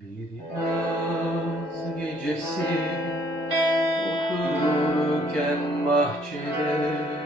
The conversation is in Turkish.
Bir yaz gecesi otururken bahçede